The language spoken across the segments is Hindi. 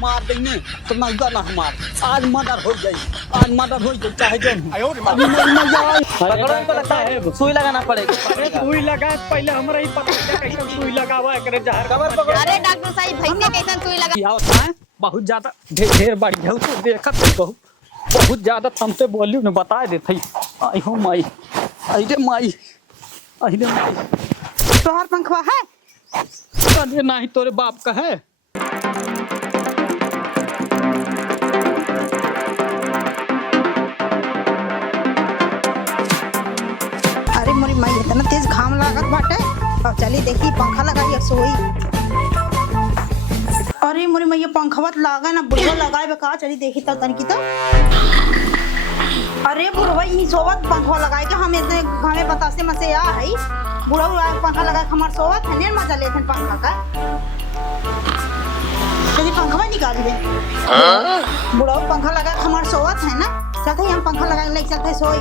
मार देने तो नौका ना हमार आज मर्डर हो जाए, आज मर्डर हो जाए चाहे जो अभी मेरी मैया पकड़ो इनको, लगता है सुई लगाना पड़ेगा। अरे सुई लगा पहले हमरा ही पता है कैसे सुई लगावा करे जहर खबर पकड़ो। अरे डॉक्टर साहब भैया कैसन सुई लगा क्या होता है बहुत ज्यादा ढेर बढ़िया तो देखत है बहुत ज्यादा तुमसे बोलियो ने बता देते आई हो माई अरे माई अरे माई तोहर पंखवा है? अरे नहीं तोरे बाप का है। अरे मोरी माई इतना तेज घाम लागत बाटे। अब चली देखी पंखा लगाई सोई। अरे मोरी मैया पंखवा लागा ना बुढ़वा लगाए बका चली देखी तब तन की तो। अरे बुढ़वा ई सोवत पंखवा लगाए के हम इतने घामे बतासे मसे आ है बुढ़वा पंखा लगा के हमार सोवत है ने मजा लेथन पंखा का। चली पंखवा निकाल दे। बुढ़वा पंखा लगा के हमार सोवत है ना, चलते हम पंखा लगा के ले चलते सोई।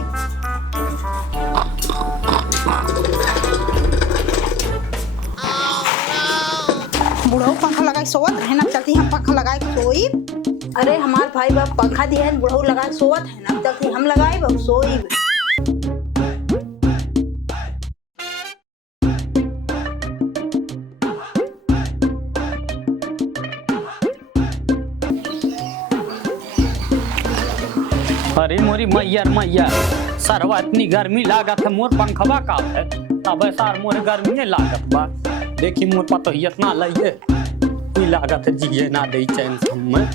बुढ़ऊ पंखा लगाए सोवत है ना, चलती हम पंखा लगाए सोई। अरे हमार भाई बाप पंखा दिया है बुढ़ऊ लगाए सोवत है ना, चलती हम लगाए बहु सोई। अरे मोरी मैया सरवा इतनी गर्मी लागत है मोर पंखवा का है अब सार मोर गर्मी लागत बा देखी मोर पतो इतना लइए ई लागत है जिए ना दे चैन में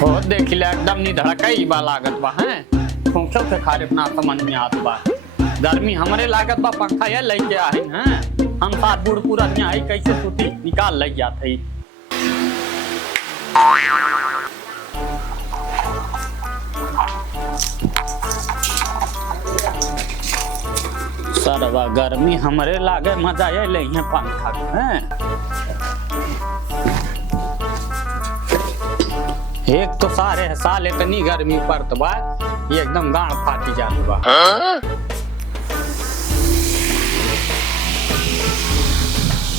हो देख ले एकदम नी धड़कई बा लागत बा हैं पंखा के खारे अपना समझ में आत बा गर्मी हमरे लागत बा पंखा ये लेके आए हैं हम साथ बूढ़ पूरा आई कैसे सूती निकाल ले जात है। सरवा गर्मी हमरे लागे मजा ये ले पंखा हैं। एक तो सारे साल इतनी गर्मी पड़त बा ये एकदम गांड फाटी जात बा।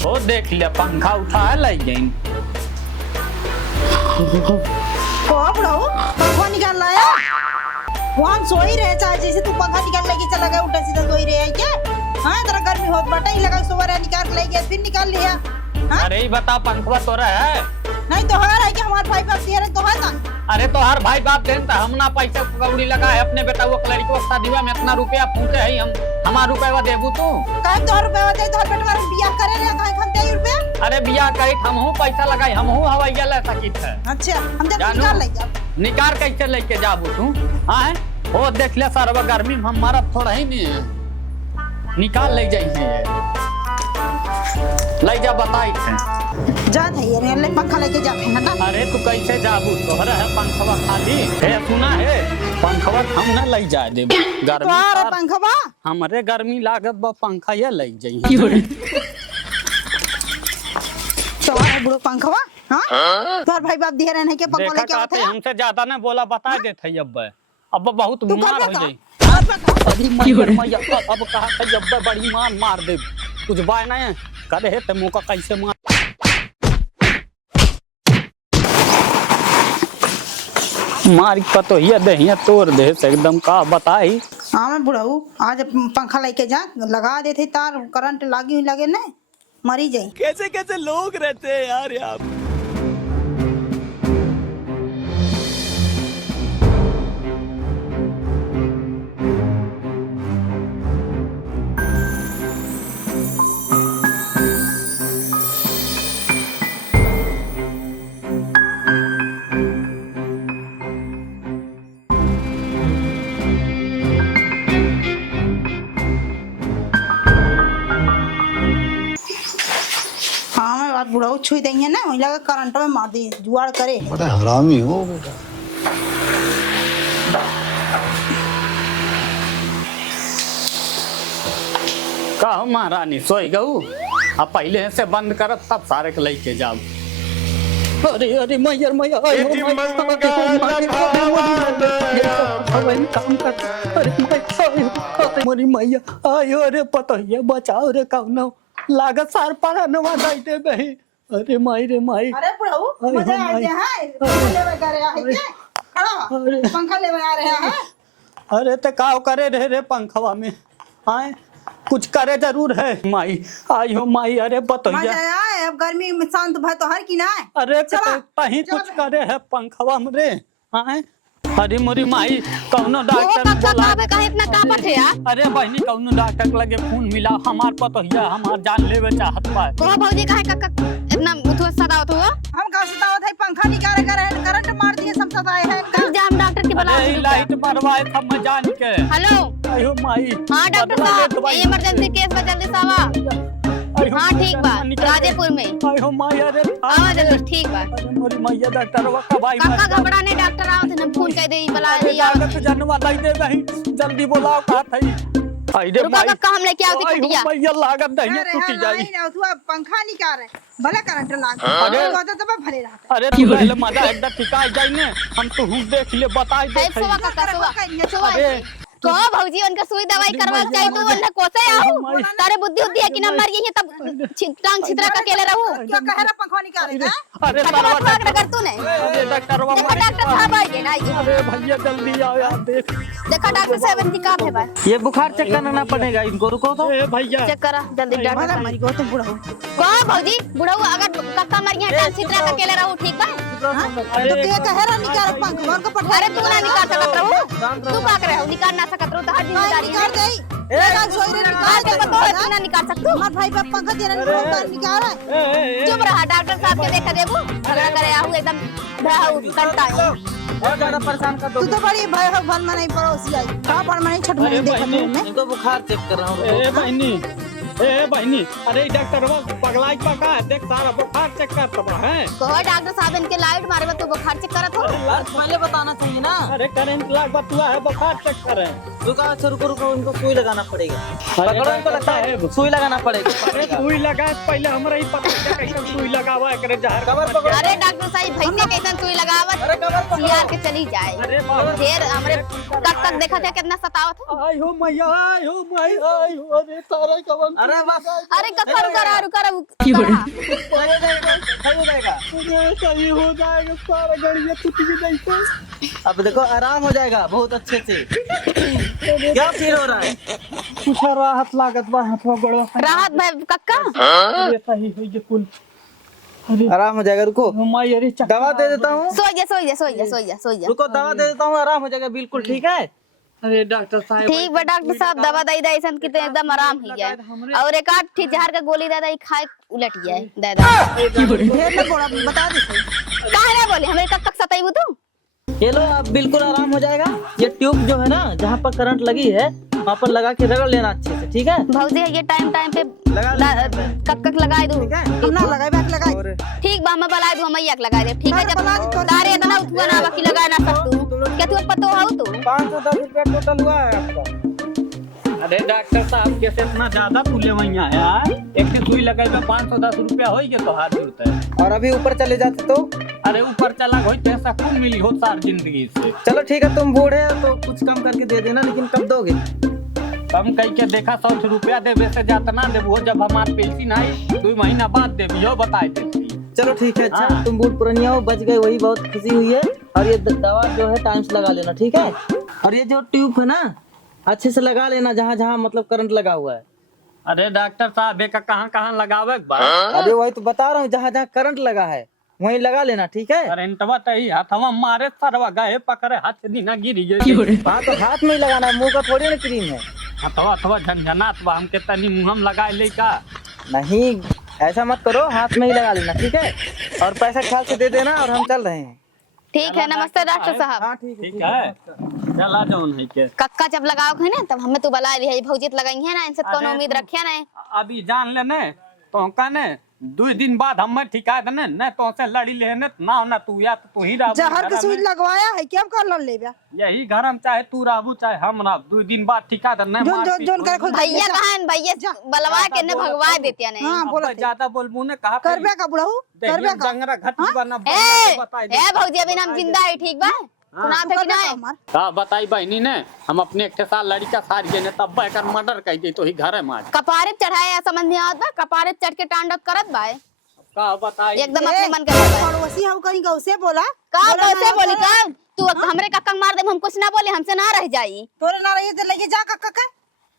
ओ देख लिया पंखा उठा ले गई पंखा निकाल लाया वहाँ सोई रहे चाहे जैसे तू पंखा निकाल लेके चला गया उल्टा सीधा सोई रहे क्या? हाँ तेरा गर्मी होत बटा ही लगा सोवा रहा निकाल ले गया फिर निकाल लिया। हाँ? अरे बता पंखवा तोरा है नहीं तो है कि हमारे भाई बाप दिया तो है ना। अरे तो हर भाई बाप देन हम ना पैसा कौड़ी लगा है अपने बेटा वो लड़की को शादीवा में इतना रुपया पूछे है हम हमारा रुपया देबू तू कहे तो रुपया दे तो बेटा मारे बियाह करे रे कहे हम दे रुपया। अरे बियाह करी हम हूं पैसा लगाई हम हूं हवाईया ले सकित है। अच्छा हम जब निकाल ले जा निकाल कैसे लेके जाबू तू हां ओ देख ले सरवा गर्मी में हमारा थोड़ा ही नहीं है निकाल ले जाइए ले जा बताई थे जा धैर्य ले पंखा लेके जा ना। अरे तू कैसे जाबू तोहरा है पंखवा खाली है सुना है पंखवा हम ना ले जा दे गर्मी तोहरा पंखवा हमरे गर्मी लागत बा पंखा ये ले जाइए तोहरा बुढ़ो पंखवा हां तोहर भाई बाप दिए रहने के पंखा लेके आते हैं हमसे ज्यादा ना बोला बता देते अब बहुत बीमार हो जाई अभी मैया अब कहा था जब बड़ी मार दे कुछ बाय नहीं करे है ते मौका कैसे मार मार पतो ये दे ये तोड़ दे एकदम का बताई। हां मैं बुढ़ऊ आज पंखा लेके जा लगा देते तार करंट लागी हुई लगे ना मरी जाई। कैसे कैसे लोग रहते हैं यार यहाँ। बुढ़ऊ छुई देंगे ना वही लगा करंट में मार दी जुआड़ करे बड़ा हरामी हो बेटा। कहो महारानी सोई गऊ अब पहले से बंद कर तब सारे के लेके जाओ। अरे अरे मैया मैया काम कर अरे मोरी मैया आयो रे पतो ये बचाओ रे कौनो लागत सार पारा नवा दाइते बही अरे माई रे माई अरे बुढ़ऊ अरे मजा आ भाई। गया है पंखा लेवे कर रहा है क्या खड़ा अरे। पंखा लेवे आ रहा है अरे ते का करे रे पंखवा में आए कुछ करे जरूर है माई आई हो माई अरे मजा बतैया आए अब गर्मी में शांत भय तो हर की ना है अरे चला, कहीं चला कुछ बे। करे है पंखवा में रे आए अरे मोरी माई कौनो वो डॉक्टर कक्का बोला काबे कहे इतना कापत है यार। अरे बहनी कौनो डॉक्टर लगे फोन मिला हमार पतोहिया हमार जान लेवे चाहत बा कहो भौजी कहे कक्का इतना उठो सदावत हुआ। हम का सतावत है पंखा निकाले कर करंट मार दिए सब सताए है कब जा हम डॉक्टर की बुला अरे लाइट मरवाए था मैं जान के हेलो आयो माई हाँ डॉक्टर बदला ले साहब दवाई। इमरजेंसी केस में जल्दी से आवा। आयो हाँ ठीक बा राजेपुर में आयो माई अरे आवा जल्दी ठीक बा। अरे मोरी मैया डॉक्टर वा कब आई कक्का घबरा नहीं डॉक्टर आओ थे फोन कर दे बुला दी आओ लागत जनवा दई दे नहीं जल्दी बोलाओ का थई आई रे रुका माई कक्का हम लेके आओ थे आयो खटिया। मैया लागत दही अरे टूटी जाई ना तू अब पंखा निकाल रहे भले करंट लाग अरे। अरे तो भले रहा अरे तू पहले मजा एकदम टिका जाई ने हम तो हूं देख ले बताई दे है सुबह कक्का सुबह अरे कहो भौजी उनका सुई दवाई करवा चाहिए तू उन्हें कोसे आओ तारे बुद्धि उद्धी है कि ना मर गई है तब टांग छितरा का अकेले रहूं। क्या कह रहा पंखा निकाल रहे अरे खतरा सरवा कर तू ने अरे डॉक्टर वा देखा डॉक्टर साहब आ गए ना ये अरे भैया जल्दी आओ यार देख देखा डॉक्टर साहब इनकी का है भाई ये बुखार चेक कराना पड़ेगा इनको रुको तो ए भैया चेक करा जल्दी डॉक्टर भले साहब मरी गो तुम बुढ़ऊ कहो भौजी बुढ़ऊ अगर कक्का मर गया टांग छितरा का अकेले रहूं ठीक बा। तो क्या कह रहा निकाल पंखा को पठा अरे तू ना निकाल सकत रहू तू का करे हो निकाल ना सकत रहू तो हर जिम्मेदारी निकाल है। दे लगा सोई रे निकाल आज दे तो तू ना निकाल सकतू हमार भाई पे पंखा दे रहा निकाल रहा है चुप रहा डॉक्टर साहब के देखा देबू झगड़ा करे आहू एकदम भाऊ कंटा है। और ज्यादा परेशान कर दो तू तो बड़ी भय हो भन में नहीं पड़ोसी आई का पर में नहीं छठ में अरे नहीं देखा बहनी, तुमने इनको बुखार चेक कर रहा हूँ ए बहनी ए बहनी अरे डॉक्टर वा पगलाई पका देख सारा बुखार चेक करत बा हैं कहो डॉक्टर साहब इनके लाइट मारे में तू बुखार चेक करत हो। यार पहले बताना चाहिए ना। अरे करंट लाग बतुआ है बुखार चेक करे रुका अच्छा रुको रुको इनको सुई लगाना पड़ेगा। अरे पकड़ो इनको लगता है सुई लगाना पड़ेगा। अरे सुई लगा पहले हमरा ही पता है कैसे सुई लगावा करे जहर कवर पकड़ो। अरे डॉक्टर साहब भैया कैसन सुई लगावत अरे कवर पकड़ो। सियार के चली जाए अरे बाप ढेर हमरे तक देखा था कितना सतावत है। आई हो मैया आई हो माई आई हो अरे तारा कवन अरे बस अरे कक्का रुका रहा सही हो जाएगा। सही हो जाएगा सारा गड़िया टूट गई नहीं तो अब देखो आराम हो जाएगा बहुत अच्छे से। क्या फील हो रहा है? कुछ राहत लागत बा हाथवा गोड़वा राहत भाई कक्का ये सही हो ये कुल अरे आराम हो जाएगा रुको माई अरे चक्कर दवा दे देता हूँ। सो जा रुको दवा दे देता हूँ आराम हो जाएगा बिल्कुल ठीक है। अरे डॉक्टर साहब ठीक बा डॉक्टर साहब दवा दई दई सन की तो एकदम आराम हो जाए और एक आध ठीक जहर का गोली दे दई खाए उलट जाए दे दे ढेर ना बोला बता दे काहे ना बोले हमरे कब तक सताईबू तू। ये लो अब बिल्कुल आराम हो जाएगा। ये ट्यूब जो है ना जहाँ पर करंट लगी है वहाँ पर लगा के रगड़ लेना अच्छे से ठीक है। भौजी ये टाइम पे कक लगाए दू तू ना लगाई बैक लगाई और ठीक बा मैं बला दू हम यक लगा दे ठीक है जब बला दी तो तारे इतना उठवा ना बाकी लगा ना सकतू क्या तू पतो हो तू 510 रुपया टोटल हुआ है आपका। अरे डॉक्टर साहब कैसे इतना ज्यादा तुले वही यार एक ने सुई लगाई में 510 रुपया होई के तो हाथ जुड़ता है और अभी ऊपर चले जाते तो अरे ऊपर चला होई पैसा खूब मिली हो सार जिंदगी से चलो ठीक है तुम बूढ़े हो तो कुछ कम करके दे देना लेकिन कब दोगे? कम कई के देखा 100 रुपया देवे से जाता ना देबो जब हमार पेंशन आई 2 महीना बाद देबियो बताई देती चलो ठीक है। अच्छा हाँ। तुम बूढ़ पुरानिया हो बच गए वही बहुत खुशी हुई है। और ये दवा जो है टाइम से लगा लेना ठीक है। और ये जो ट्यूब है ना अच्छे से लगा लेना जहाँ जहाँ मतलब करंट लगा हुआ है। अरे डॉक्टर साहब एक कहाँ लगावे के बा अरे वही तो बता रहा हूँ जहाँ जहाँ करंट लगा है वहीं लगा लेना ठीक है। करंटवा तई हाथवा मारे सरवा गए पकड़े हाथ से दीना गिरी गई हाँ तो हाथ में ही लगाना है मुंह का थोड़ी ना क्रीम है। हथवा झनझनात बा हमके तनी मुंहम लगाए ले का नहीं ऐसा मत करो हाथ में ही लगा लेना ठीक है। और पैसा ख्याल से दे देना और हम चल रहे हैं। ठीक है नमस्ते डॉक्टर साहब। हाँ ठीक ठीक है चला जौन है के कक्का जब लगाओ है ना तब हमें तू बला ली है भौजित लगाई है ना इनसे कौन अरे उम्मीद तू- रखिया ना अभी जान ले ने तो का ने 2 दिन बाद हम ठिका देने न तो से लड़ी लेने ना तू या तो तू ही रह जहर के सुई लगवाया है क्या कर लो ले बा यही घर हम चाहे तू रहबू चाहे हम रह 2 दिन बाद ठिका देने जोन जोन जोन कर खुद भैया कहाँ है? भैया बलवा के ने भगवा देतिया नहीं हां बोला ज्यादा बोलबू ने कहा करबे का बुढ़ऊ करबे का जंगरा घटी बना ए बताई ए भौजी अभी हम जिंदा है ठीक बा सुना थे कि नहीं हमार का बताई बहनी ने हम अपने एक साल लड़का सार गए ने तब बहकर मर्डर कह दे तो ही घर है मार कपारे चढ़ाया समझ नहीं आवत बा कपारे चढ़ के टांडव करत बा का बताई एकदम अपने मन के बात है। पड़ोसी हम कहीं गौ से बोला का बोला कैसे ना, बोली बोला। का तू हमरे काका मार दे हम कुछ ना बोले हमसे ना रह जाई तोरे ना रही तो लगी जा का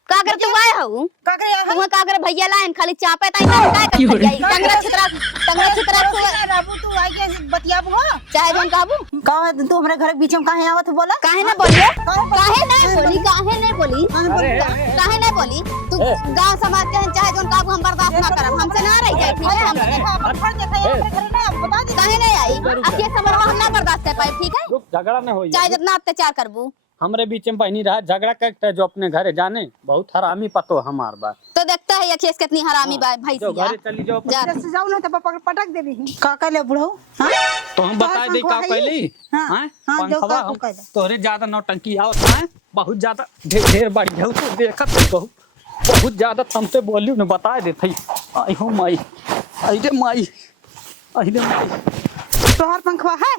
का कर तू आए हऊ का करे यहाँ तू का कर भैया लाइन खाली चापे ताई ना काय कर जाई टंगरा छितरा तू बाबू तू आई के बतियाबू हो चाहे जोन काबू का तू हमरे घर के बीच में काहे आवत बोला काहे ना बोलियो काहे नहीं बोली काहे नहीं बोली तू गांव समाज के चाहे जोन काबू हम बर्दाश्त ना करब हमसे ना रह जाई ठीक है हम काहे नहीं आई अखिए समर हम ना बर्दाश्त कर पाए ठीक है रुक झगड़ा न होई चाहे जितना अत्याचार करबू हमरे बीच में बहनी रहा झगड़ा करते जो अपने घरे जाने बहुत हरामी पतो हमार बात तो देखता है अखिए कितनी हरामी जो भैंसिया घरे चली जाओ जा जैसे जाऊ ना तो पटक देबी का कहले बुढ़ऊ हां तो हम बता दे का कहली हाँ, हैं हाँ, जो पंखवा का हम कहले। तोरे ज्यादा नौटंकी आवत है बहुत ज्यादा ढेर बढ़ गयो तो देखत है बहुत ज्यादा हमसे बोलियो न बता देथई आई हो माई आई रे माई तोहर पंखवा है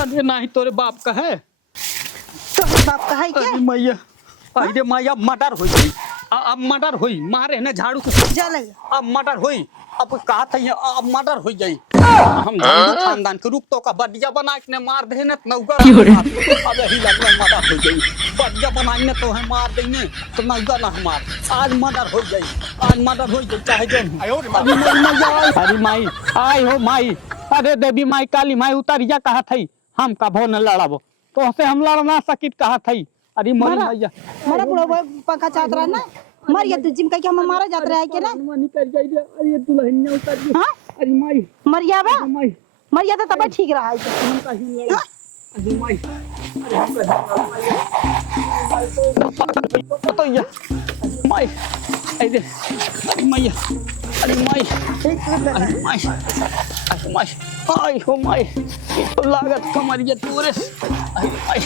अरे नहीं तोरे बाप का है तोहर बाप का है क्या अरे मैया आई रे माई अब मर्डर हो गई अब मर्डर हुई मारे ने झाड़ू को जलई अब मर्डर हुई अब कहा था ये अब मर्डर हो जाई हम हिंदू खानदान के रुक तो का बडिया बना के मार दे न नौकर अब यही लगला मर्डर हो जाई बडिया बनाई ने तो है मार दे ने तो नौकर ना मार आज मर्डर हो जाई आज मर्डर हो जाई चाहे जो अरे माई आई हो माई अरे देवी माई काली माई उतरिया कहा थई हम का भो न लड़ाबो तो से हम लड़ ना सकित कहा थई अरे मरी मैया मारा बुढ़ऊ पंखा चाहत रहा ना मर गया तू जिम कह के हम मारा जात रहा है के ना निकल जाई अरे दुल्हन ने उतर गई हां अरे माई मर गया बा माई मर गया तो तब ठीक रहा है हम का ही लड़ अरे माई अरे हम का तो या माई अरे मैया अरे माई अरे माई अरे माई आई हो माई तो लागत कमरिया तोरे अरे माई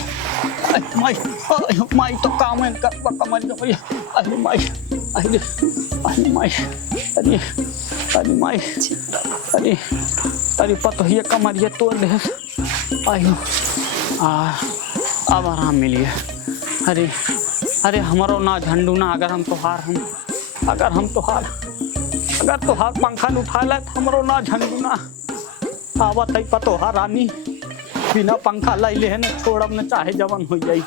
अरे माई आई हो माई तो काम है कर कमरिया भैया अरे माई अरे माई अरे अरे माई अरे अरे पतो ये कमरिया तोड़ दे आई हो अब आराम मिलिए अरे अरे हमारो ना झंडू ना अगर हम तोहार पंखा न उठा ले हमरो ना झंडू ना आवत है पतो रानी बिना पंखा लै ले न छोड़ब न चाहे जवन हो जाई